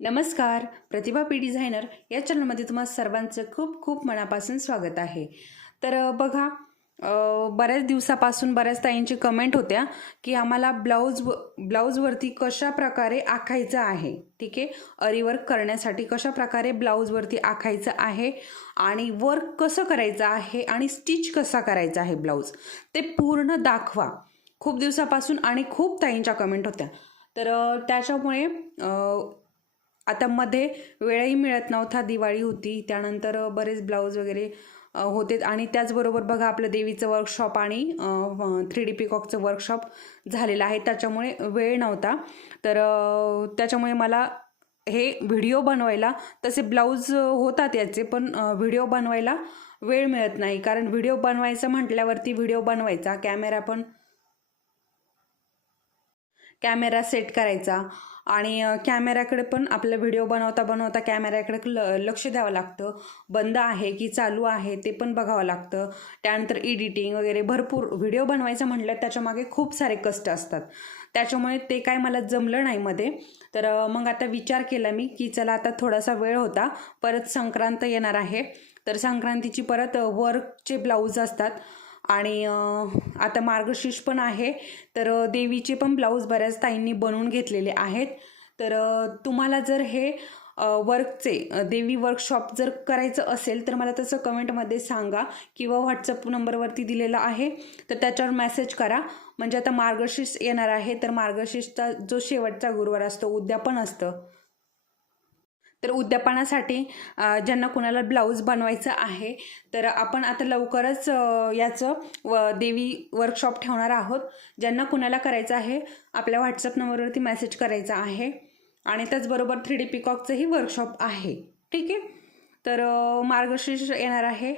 नमस्कार. प्रतिभा P designer या चॅनलमध्ये तुम्हा सर्वांचं खूप खूप मनापासून स्वागत आहे. तर बघा, बऱ्याच दिवसापासून बऱ्याच ताईंची कमेंट होत्या की आम्हाला ब्लाऊजवरती कशा प्रकारे आखायचं आहे. ठीक आहे, अरीवर्क करण्यासाठी कशा प्रकारे ब्लाऊजवरती आखायचं आहे आणि वर्क कसं करायचं आहे आणि स्टिच कसा करायचा आहे ब्लाऊज, ते पूर्ण दाखवा. खूप दिवसापासून आणि खूप ताईंच्या कमेंट होत्या. तर त्याच्यामुळे आता मध्ये वेळही मिळत नव्हता, दिवाळी होती, त्यानंतर बरेच ब्लाऊज वगैरे होते आणि त्याचबरोबर बघा आपलं देवीचं वर्कशॉप आणि 3D पिकॉकचं वर्कशॉप झालेलं आहे, त्याच्यामुळे वेळ नव्हता. तर त्याच्यामुळे मला हे व्हिडिओ बनवायला, तसे ब्लाऊज होतात याचे, पण व्हिडिओ बनवायला वेळ मिळत नाही. कारण व्हिडिओ बनवायचं म्हटल्यावरती व्हिडिओ बनवायचा, कॅमेरा सेट करायचा आणि कॅमेऱ्याकडे पण आपलं व्हिडिओ बनवता बनवता कॅमेऱ्याकडे लक्ष द्यावं लागतं. बंद आहे की चालू आहे ते पण बघावं लागतं. त्यानंतर एडिटिंग वगैरे भरपूर व्हिडिओ बनवायचं म्हटलं त्याच्यामागे खूप सारे कष्ट असतात. त्याच्यामुळे ते काय मला जमलं नाही मध्ये. तर मग आता विचार केला मी की चला, आता थोडासा वेळ होता, परत संक्रांत येणार आहे, तर संक्रांतीची परत वर्कचे ब्लाऊज असतात आणि आता मार्गशीर्ष पण आहे, तर देवीचे पण ब्लाऊज बऱ्याच ताईंनी बनवून घेतलेले आहेत. तर तुम्हाला जर हे वर्कचे देवी वर्कशॉप जर करायचं असेल तर मला तसं कमेंटमध्ये सांगा किंवा व्हॉट्सअप नंबरवरती दिलेला आहे तर त्याच्यावर मेसेज करा. म्हणजे आता मार्गशीर्ष येणार आहे, तर मार्गशीर्षचा जो शेवटचा गुरुवार असतो, उद्यापन असतं, तर उद्यापनासाठी ज्यांना कुणाला ब्लाऊज बनवायचं आहे तर आपण आता लवकरच याचं देवी वर्कशॉप ठेवणार आहोत. ज्यांना कुणाला करायचं आहे आपल्या व्हॉट्सअप नंबरवरती मेसेज करायचा आहे. आणि त्याचबरोबर 3D पिकॉकचंही वर्कशॉप आहे. ठीक आहे, तर मार्गशीर्ष येणार आहे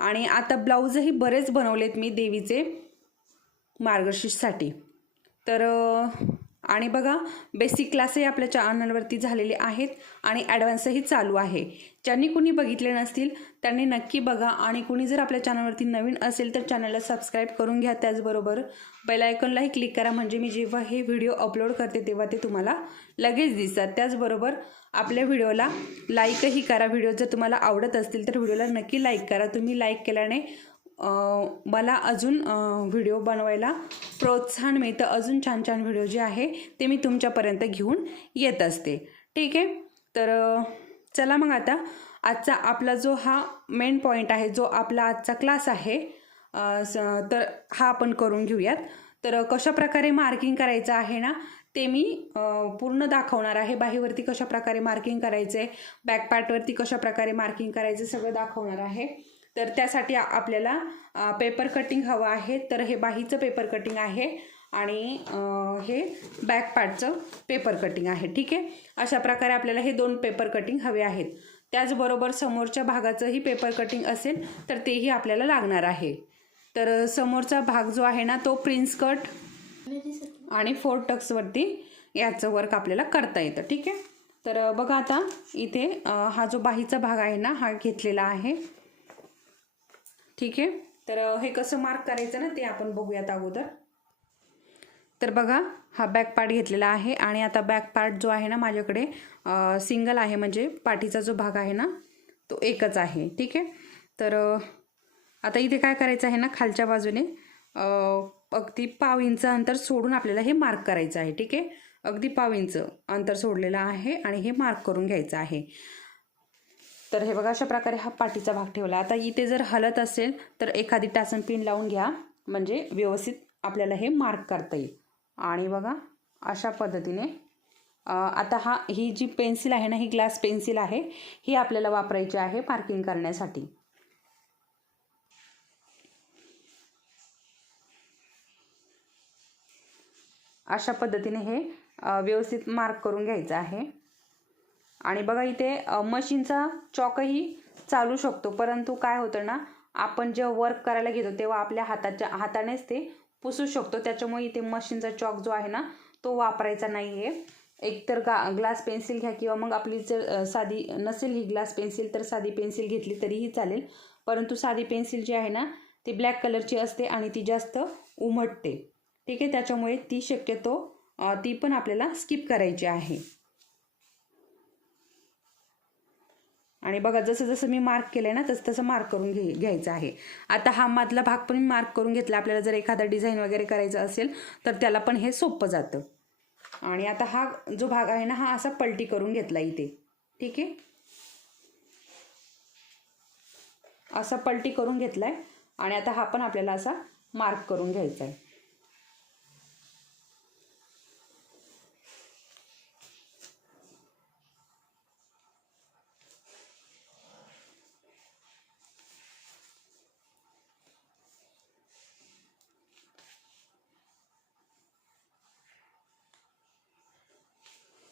आणि आता ब्लाऊजही बरेच बनवलेत मी देवीचे मार्गशीर्षसाठी. तर आणि बघा, बेसिक क्लासही आपल्या चॅनलवरती झालेले आहेत आणि ॲडव्हान्सही चालू आहे. ज्यांनी कुणी बघितले नसतील त्यांनी नक्की बघा आणि कुणी जर आपल्या चॅनलवरती नवीन असेल तर चॅनलला सबस्क्राईब करून घ्या. त्याचबरोबर बेल आयकॉनलाही क्लिक करा, म्हणजे मी जेव्हा हे व्हिडिओ अपलोड करते तेव्हा ते तुम्हाला लगेच दिसतात. त्याचबरोबर आपल्या व्हिडिओला लाईकही करा. व्हिडिओ जर तुम्हाला आवडत असतील तर व्हिडिओला नक्की लाईक करा. तुम्ही लाईक केल्याने मला अजून व्हिडिओ बनवायला प्रोत्साहन मिळतं. अजून छान छान व्हिडिओ जे आहे ते मी तुमच्यापर्यंत घेऊन येत असते. ठीक आहे, तर चला मग आता आजचा आपला जो हा मेन पॉईंट आहे, जो आपला आजचा क्लास आहे, तर हा आपण करून घेऊयात. तर कशा प्रकारे मार्किंग करायचं आहे ना, ते मी पूर्ण दाखवणार आहे. बाहीवरती कशा प्रकारे मार्किंग करायचे, बॅक पार्टवरती कशा प्रकारे मार्किंग करायचं, सगळं दाखवणार आहे. तर त्यासाठी आपल्याला पेपर कटिंग हवं आहे. तर हे बाहीचं पेपर कटिंग आहे आणि हे बॅक पार्टचं पेपर कटिंग आहे. ठीक आहे, अशा प्रकारे आपल्याला हे 2 पेपर कटिंग हवे आहेत. त्याचबरोबर समोरच्या भागाचंही पेपर कटिंग असेल तर तेही आपल्याला लागणार आहे. तर समोरचा भाग जो आहे ना, तो प्रिन्स कट आणि 4 टक्सवरती याचं वर्क आपल्याला करता येतं. ठीक आहे, तर बघा आता इथे हा जो बाहीचा भाग आहे ना, हा घेतलेला आहे. ठीक आहे, तर हे कसं मार्क करायचं ना ते आपण बघूयात अगोदर. तर बघा, हा बॅक पार्ट घेतलेला आहे आणि आता बॅक पार्ट जो आहे ना माझ्याकडे सिंगल आहे, म्हणजे पाठीचा जो भाग आहे ना तो एकच आहे. ठीक आहे, तर आता इथे काय करायचं आहे ना, खालच्या बाजूने अगदी पाव इंच अंतर सोडून आपल्याला हे मार्क करायचं आहे. ठीक आहे, अगदी पाव इंच अंतर सोडलेलं आहे आणि हे मार्क करून घ्यायचं आहे. तर हे बघा, अशा प्रकारे हा पाठीचा भाग ठेवला. आता इथे जर हलत असेल तर एखादी टासन पिन लावून घ्या, म्हणजे व्यवस्थित आपल्याला हे मार्क करता येईल. आणि बघा, अशा पद्धतीने आता ही जी पेन्सिल आहे ना, ही ग्लास पेन्सिल आहे, ही आपल्याला वापरायची आहे मार्किंग करण्यासाठी. अशा पद्धतीने हे व्यवस्थित मार्क करून घ्यायचं आहे. आणि बघा, इथे मशीनचा चॉकही चालू शकतो, परंतु काय होतं ना, आपण जेव्हा वर्क करायला घेतो तेव्हा आपल्या हातानेच ते पुसू शकतो. त्याच्यामुळे इथे मशीनचा चॉक जो आहे ना तो वापरायचा नाही आहे. एकतर ग्लास पेन्सिल घ्या किंवा मग आपली जर साधी नसेल ही ग्लास पेन्सिल तर साधी पेन्सिल घेतली तरीही चालेल. परंतु साधी पेन्सिल जी आहे ना ती ब्लॅक कलरची असते आणि ती जास्त उमटते. ठीक आहे, त्याच्यामुळे ती शक्यतो ती पण आपल्याला स्किप करायची आहे. आणि बघा जसं जसं मी मार्क केलं ना तसं तसं मार्क करून घ्यायचं आहे. आता हा मधला भाग पण मी मार्क करून घेतला. आपल्याला जर एखादा डिझाईन वगैरे करायचं असेल तर त्याला पण हे सोपं जातं. आणि आता हा जो भाग आहे ना हा असा पलटी करून घेतला इथे. ठीक आहे, असा पलटी करून घेतलाय आणि आता हा पण आपल्याला असा मार्क करून घ्यायचा आहे.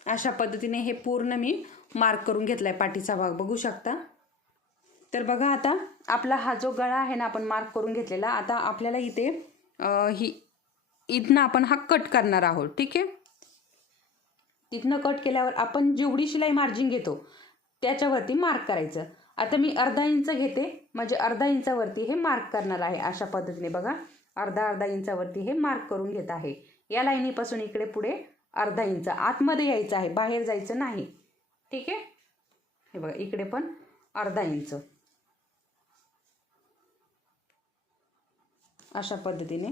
अशा पद्धतीने हे पूर्ण मी मार्क करून घेतलाय पाठीचा भाग बघू शकता. तर बघा आता आपला हा जो गळा आहे ना आपण मार्क करून घेतलेला, आता आपल्याला इथे इथनं आपण हा कट करणार आहोत. ठीक आहे, इथनं कट केल्यावर आपण जेवढी शिलाई मार्जिन घेतो त्याच्यावरती मार्क करायचं. आता मी अर्धा इंच घेते, म्हणजे अर्धा इंचावरती हे मार्क करणार आहे. अशा पद्धतीने बघा अर्धा इंचावरती हे मार्क करून घेत आहे. या लाईनीपासून इकडे पुढे अर्धा इंच आतमध्ये यायचं आहे, बाहेर जायचं नाही. ठीक आहे, हे बघा इकडे पण अर्धा इंच अशा पद्धतीने.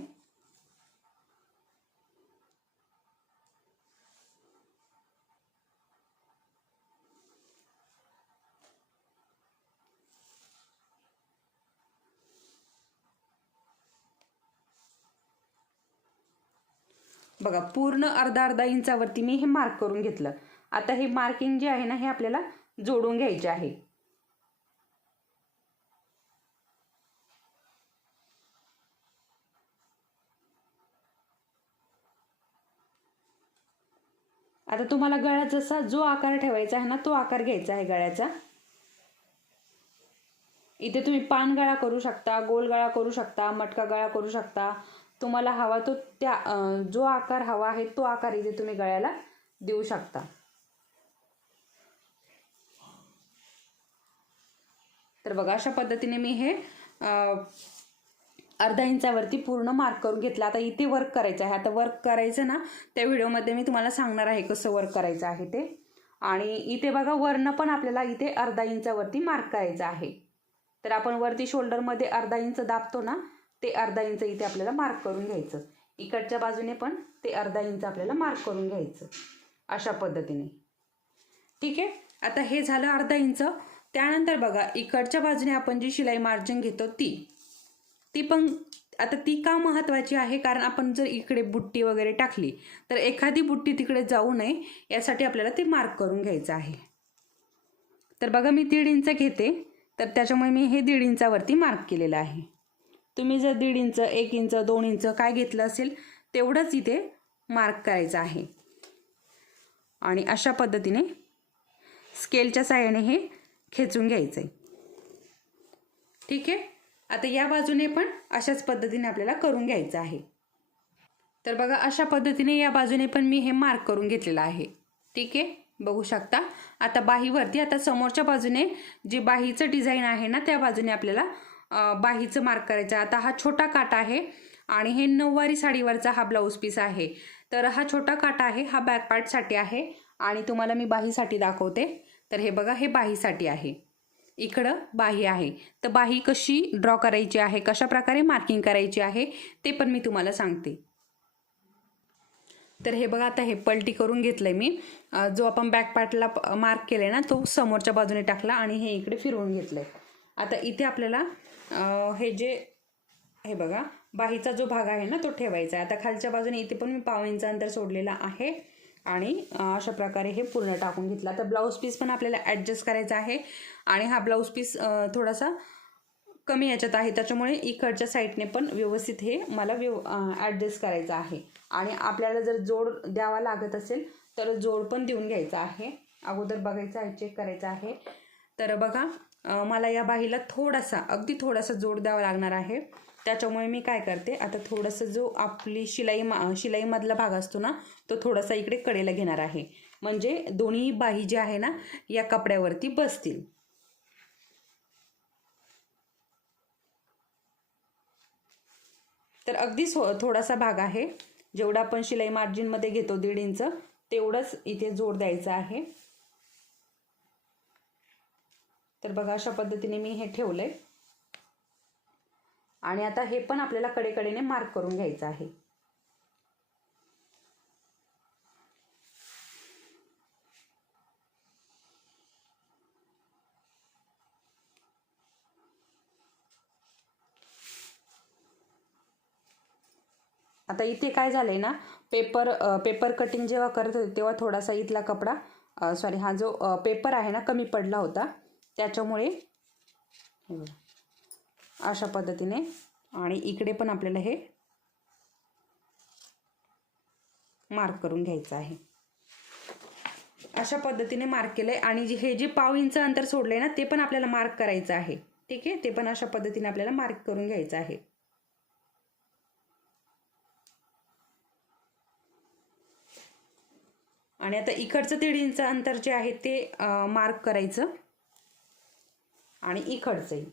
बघा पूर्ण अर्धा इंचावरती मी हे मार्क करून घेतलं. आता हे मार्किंग जे आहे ना हे आपल्याला जोडून घ्यायचे आहे. आता तुम्हाला गळ्यात जसा जो आकार ठेवायचा आहे ना तो आकार घ्यायचा आहे गळ्याचा. इथे तुम्ही पान गळा करू शकता, गोल गळा करू शकता, मटका गळा करू शकता. तुम्हाला हवा तो त्या जो आकार हवा आहे तो आकार इथे तुम्ही गळ्याला देऊ शकता. तर बघा अशा पद्धतीने मी हे अर्धा इंचावरती पूर्ण मार्क करून घेतला. आता इथे वर्क करायचं आहे. आता वर्क करायचं ना त्या व्हिडिओमध्ये मी तुम्हाला सांगणार आहे कसं वर्क करायचं आहे ते. आणि इथे बघा वरनं पण आपल्याला इथे अर्धा इंचावरती मार्क करायचं आहे. तर आपण वरती शोल्डरमध्ये अर्धा इंच दाबतो ना ते अर्धा इंच इथे आपल्याला मार्क करून घ्यायचं. इकडच्या बाजूने पण ते अर्धा इंच आपल्याला मार्क करून घ्यायचं अशा पद्धतीने. ठीक आहे, आता हे झालं अर्धा इंच. त्यानंतर बघा इकडच्या बाजूने आपण जी शिलाई मार्जिन घेतो ती पण आता ती का महत्त्वाची आहे, कारण आपण जर इकडे बुट्टी वगैरे टाकली तर एखादी बुट्टी तिकडे जाऊ नये यासाठी आपल्याला ते मार्क करून घ्यायचं आहे. तर बघा मी 1.5 इंच घेते, तर त्याच्यामुळे मी हे 1.5 इंचावरती मार्क केलेलं आहे. तुम्ही जर 1.5 इंच 1 इंच 2 इंच काय घेतलं असेल तेवढंच इथे मार्क करायचं आहे. आणि अशा पद्धतीने स्केलच्या साहाय्याने हे खेचून घ्यायचं आहे. ठीक आहे, आता या बाजूने पण अशाच पद्धतीने आपल्याला करून घ्यायचं आहे. तर बघा अशा पद्धतीने या बाजूने पण मी हे मार्क करून घेतलेलं आहे. ठीक आहे, बघू शकता. आता बाहीवरती आता समोरच्या बाजूने जे बाहीचं डिझाईन आहे ना त्या बाजूने आपल्याला बाहीचं मार्क करायचं. आता हा छोटा काटा आहे आणि हे नऊवारी साडीवरचा हा ब्लाऊज पीस आहे. तर हा छोटा काटा आहे हा बॅक पार्टसाठी आहे आणि तुम्हाला मी बाहीसाठी दाखवते. तर हे बघा हे बाहीसाठी आहे, इकडं बाही आहे. तर बाही कशी ड्रॉ करायची आहे, कशा प्रकारे मार्किंग करायची आहे ते पण मी तुम्हाला सांगते. तर हे बघा आता हे पलटी करून घेतलंय मी. जो आपण बॅक पार्टला मार्क केलंय ना तो समोरच्या बाजूने टाकला आणि हे इकडे फिरवून घेतलंय. आता इथे आपल्याला हे बघा बाहीचा जो भाग आहे ना तो ठेवायचा आहे. आता खालच्या बाजूने इथे पण मी 1.5 इंच अंतर सोडलेला आहे आणि अशा प्रकारे हे पूर्ण टाकून घेतला. तर ब्लाऊज पीस पण आपल्याला ॲडजस्ट करायचा आहे आणि हा ब्लाऊज पीस थोडासा कमी याच्यात आहे त्याच्यामुळे इकडच्या साईडने पण व्यवस्थित हे मला ॲडजस्ट करायचं आहे. आणि आपल्याला जर जोड द्यावा लागत असेल तर जोड पण देऊन घ्यायचा आहे. अगोदर बघायचं आहे, चेक करायचं आहे. तर बघा मला या बाहीला अगदी थोडासा जोड द्यावा लागणार आहे. त्याच्यामुळे मी काय करते, आता थोडंसं जो आपली शिलाईमधला भाग असतो ना तो थोडासा इकडे कडेला घेणार आहे, म्हणजे दोन्ही बाही जे आहे ना या कपड्यावरती बसतील. तर अगदी थोडासा भाग आहे, जेवढा आपण शिलाई मार्जिनमध्ये घेतो 1.5 इंच तेवढंच इथे जोड द्यायचा आहे. तर बघा अशा पद्धतीने मी हे ठेवलंय आणि आता हे पण आपल्याला कडेकडेने मार्क करून घ्यायचं आहे. आता इथे काय झालंय ना, पेपर कटिंग जेव्हा करत होते तेव्हा थोडासा इथला कपडा हा जो पेपर आहे ना कमी पडला होता, त्याच्यामुळे अशा पद्धतीने. आणि इकडे पण आपल्याला हे मार्क करून घ्यायचं आहे. अशा पद्धतीने मार्क केलंय आणि हे जे पाव इंच अंतर सोडलंय ना ते पण आपल्याला मार्क करायचं आहे. ठीक आहे, ते पण अशा पद्धतीने आपल्याला मार्क करून घ्यायचं आहे. आणि आता इकडचं 1.5 इंच अंतर जे आहे ते मार्क करायचं आणि इकडचंही.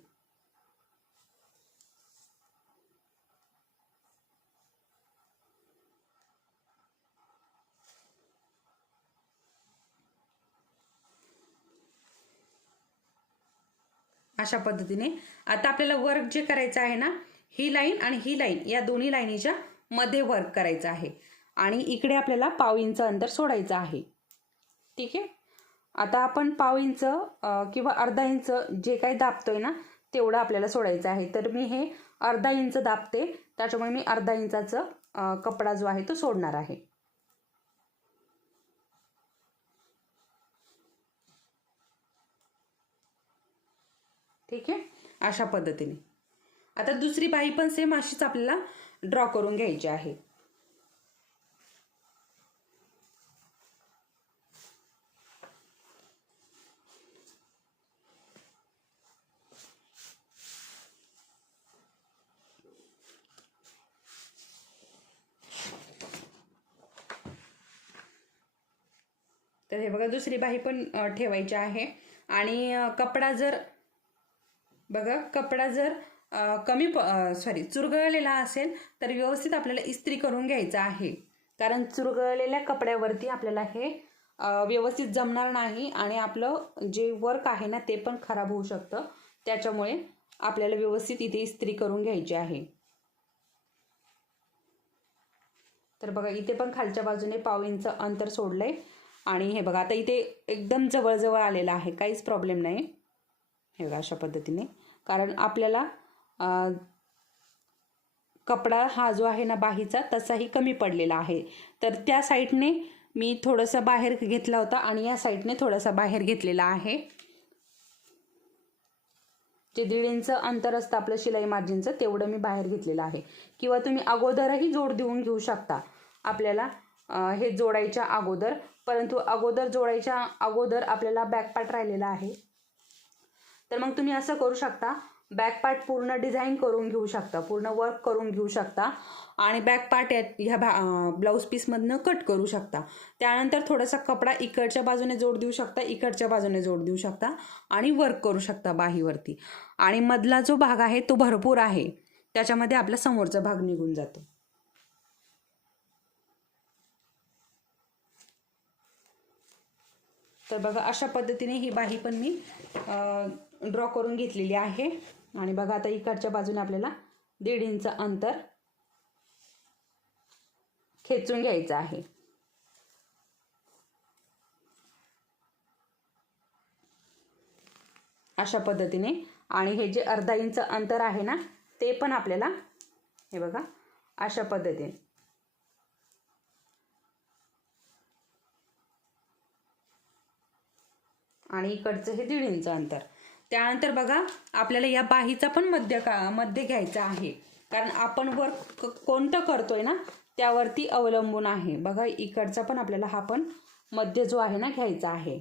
अशा पद्धतीने आता आपल्याला वर्क जे करायचं आहे ना, ही लाईन आणि ही लाईन या दोन्ही लाईनीच्या मध्ये वर्क करायचं आहे आणि इकडे आपल्याला पाव इंच अंतर सोडायचं आहे. ठीक आहे, आता आपण पाव इंच किंवा अर्धा इंच जे काही दाबतोय ना तेवढं आपल्याला सोडायचं आहे. तर मी हे अर्धा इंच दाबते, त्याच्यामुळे मी अर्धा इंचाचं कपडा जो आहे तो सोडणार आहे. ठीक आहे, अशा पद्धतीने. आता दुसरी बाही पण सेम अशीच आपल्याला ड्रॉ करून घ्यायची आहे. तर हे बघा दुसरी बाही पण ठेवायची आहे. आणि कपडा जर कमी चुरगळलेला असेल तर व्यवस्थित आपल्याला इस्त्री करून घ्यायचा आहे. कारण चुरगळलेल्या कपड्यावरती आपल्याला हे व्यवस्थित जमणार नाही आणि आपलं जे वर्क आहे ना ते पण खराब होऊ शकतं. त्याच्यामुळे आपल्याला व्यवस्थित इथे इस्त्री करून घ्यायची आहे. तर बघा इथे पण खालच्या बाजूने पाव इंच अंतर सोडलंय आणि हे बघा आता इथे एकदम जवळजवळ आलेला आहे, काहीच प्रॉब्लेम नाही. हे बघा अशा पद्धतीने, कारण आपल्याला कपडा हा जो आहे ना बाहीचा तसाही कमी पडलेला आहे. तर त्या साईडने मी थोडासा बाहेर घेतला होता आणि या साईडने थोडासा बाहेर घेतलेला आहे. जे 1.5 इंच अंतर असतं आपलं शिलाई मार्जिनचं तेवढं मी बाहेर घेतलेलं आहे. किंवा तुम्ही अगोदरही जोड देऊन घेऊ शकता आपल्याला हे जोडायच्या अगोदर. परंतु जोडायच्या अगोदर आपल्याला बॅक पार्ट राहिलेला आहे, तर मग तुम्ही असं करू शकता, बॅक पार्ट पूर्ण डिझाईन करून घेऊ शकता, पूर्ण वर्क करून घेऊ शकता आणि बॅक पार्ट ह्या ब्लाऊज पीसमधनं कट करू शकता. त्यानंतर थोडासा कपडा इकडच्या बाजूने जोड देऊ शकता, इकडच्या बाजूने जोड देऊ शकता आणि वर्क करू शकता बाहीवरती. आणि मधला जो भाग आहे तो भरपूर आहे, त्याच्यामध्ये आपला समोरचा भाग निघून जातो. तर बघा अशा पद्धतीने ही बाही पण मी ड्रॉ करून घेतलेली आहे. आणि बघा आता इकडच्या बाजूने आपल्याला 1.5 इंच अंतर खेचून घ्यायचं आहे. अशा पद्धतीने. आणि हे जे अर्धा इंच अंतर आहे ना ते पण आपल्याला हे बघा अशा पद्धतीने आणि इकडचं हे 1.5 इंच अंतर. त्यानंतर बघा आपल्याला या बाहीचा पण मध्य घ्यायचा आहे, कारण आपण वर्क कोणतं करतोय ना त्यावरती अवलंबून आहे. बघा इकडचा पण आपल्याला हा पण मध्य जो आहे ना घ्यायचा आहे.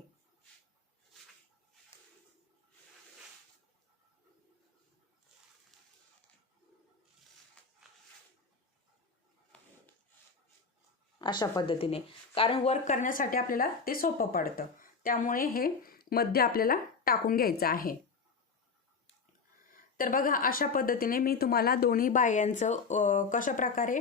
अशा पद्धतीने, कारण वर्क करण्यासाठी आपल्याला ते सोपं पडतं, त्यामुळे हे मध्य आपल्याला टाकून घ्यायचं आहे. तर बघा अशा पद्धतीने मी तुम्हाला दोन्ही बाह्यांचं कशा प्रकारे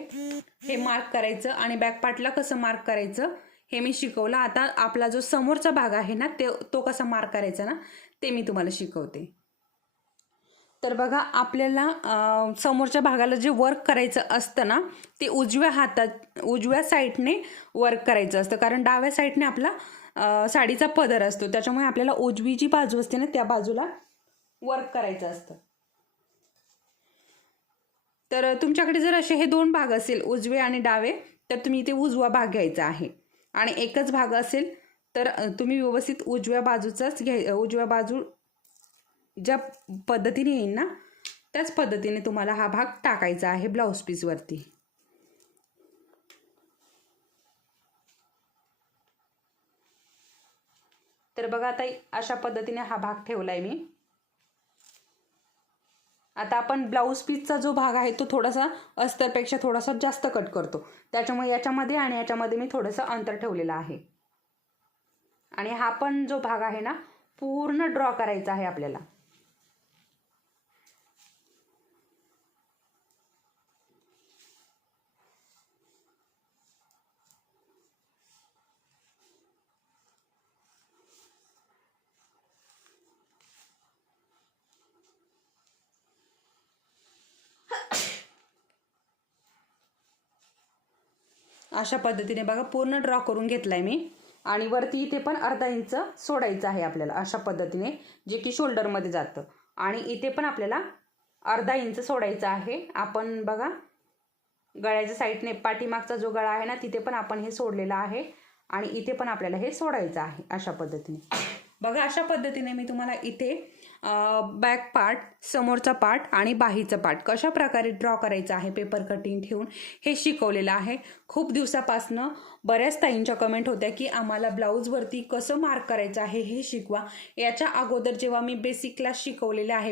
हे मार्क करायचं आणि बॅक पार्टला कसं मार्क करायचं हे मी शिकवलं. आता आपला जो समोरचा भाग आहे ना तो कसा मार्क करायचा ना ते मी तुम्हाला शिकवते. तर बघा, आपल्याला समोरच्या भागाला जे वर्क करायचं असतं ना ते उजव्या साईडने वर्क करायचं असतं, कारण डाव्या साईडने आपला साडीचा पदर असतो. त्याच्यामुळे आपल्याला उजवी जी बाजू असते ना त्या बाजूला वर्क करायचं असतं. तर तुमच्याकडे जर असे हे 2 भाग असेल, उजवे आणि डावे, तर तुम्ही इथे उजवा भाग घ्यायचा आहे. आणि एकच भाग असेल तर तुम्ही व्यवस्थित उजव्या बाजू ज्या पद्धतीने येईल ना त्याच पद्धतीने तुम्हाला हा भाग टाकायचा आहे ब्लाऊज पीसवरती. तर बघा, आता अशा पद्धतीने हा भाग ठेवलाय मी. आता आपण ब्लाऊज पीसचा जो भाग आहे तो थोडासा अस्तरपेक्षा थोडासा जास्त कट करतो, त्याच्यामुळे याच्यामध्ये आणि याच्यामध्ये मी थोडंसं अंतर ठेवलेलं आहे. आणि हा पण जो भाग आहे ना पूर्ण ड्रॉ करायचा आहे आपल्याला. अशा पद्धतीने बघा पूर्ण ड्रॉ करून घेतलाय मी. आणि वरती इथे पण अर्धा इंच सोडायचं आहे आपल्याला अशा पद्धतीने, जे की शोल्डरमध्ये जातं. आणि इथे पण आपल्याला अर्धा इंच सोडायचं आहे. आपण बघा गळ्याच्या साईडने पाठीमागचा जो गळा आहे ना तिथे पण आपण हे सोडलेलं आहे आणि इथे पण आपल्याला हे सोडायचं आहे अशा पद्धतीने. बघा, अशा पद्धतीने मी तुम्हाला इथे बॅक पार्ट, समोरचा पार्ट आणि बाहीचा पार्ट कशा प्रकारे ड्रॉ करायचा आहे पेपर कटिंग ठेवून हे शिकवलेलं आहे. खूप दिवसापासनं बऱ्याच ताईंच्या कमेंट होत्या की आम्हाला ब्लाऊजवरती कसं मार्क करायचं आहे हे शिकवा. याच्या अगोदर जेव्हा मी बेसिक क्लास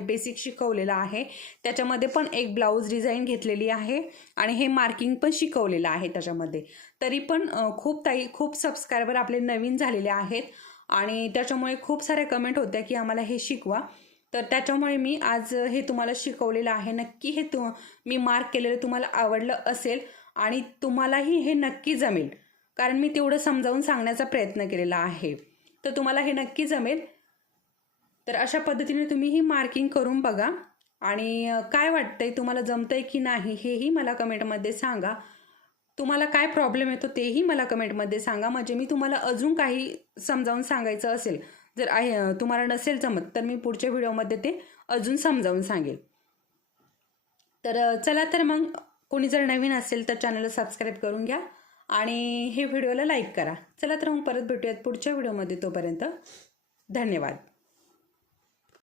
बेसिक शिकवलेला आहे त्याच्यामध्ये पण एक ब्लाऊज डिझाईन घेतलेली आहे आणि हे मार्किंग पण शिकवलेलं आहे त्याच्यामध्ये. तरी पण खूप सबस्क्रायबर आपले नवीन झालेले आहेत आणि त्याच्यामुळे खूप साऱ्या कमेंट होत्या की आम्हाला हे शिकवा. तर त्याच्यामुळे मी आज हे तुम्हाला शिकवलेलं आहे. नक्की हे मी मार्क केलेलं तुम्हाला आवडलं असेल आणि तुम्हालाही हे नक्की जमेल, कारण मी तेवढं समजावून सांगण्याचा प्रयत्न केलेला आहे. तर तुम्हाला हे नक्की जमेल. तर अशा पद्धतीने तुम्ही ही मार्किंग करून बघा आणि काय वाटतंय, तुम्हाला जमतंय की नाही हेही मला कमेंटमध्ये सांगा. तुम्हाला काय प्रॉब्लेम येतो तेही मला कमेंटमध्ये सांगा, म्हणजे मी तुम्हाला अजून काही समजावून सांगायचं असेल, जर तुम्हाला नसेल जमत तर मी पुढच्या व्हिडिओमध्ये ते अजून समजावून सांगेल. तर चला, तर मग कोणी जर नवीन असेल तर चॅनलला सबस्क्राईब करून घ्या आणि हे व्हिडिओला लाईक करा. चला तर मग परत भेटूयात पुढच्या व्हिडिओमध्ये. तोपर्यंत धन्यवाद.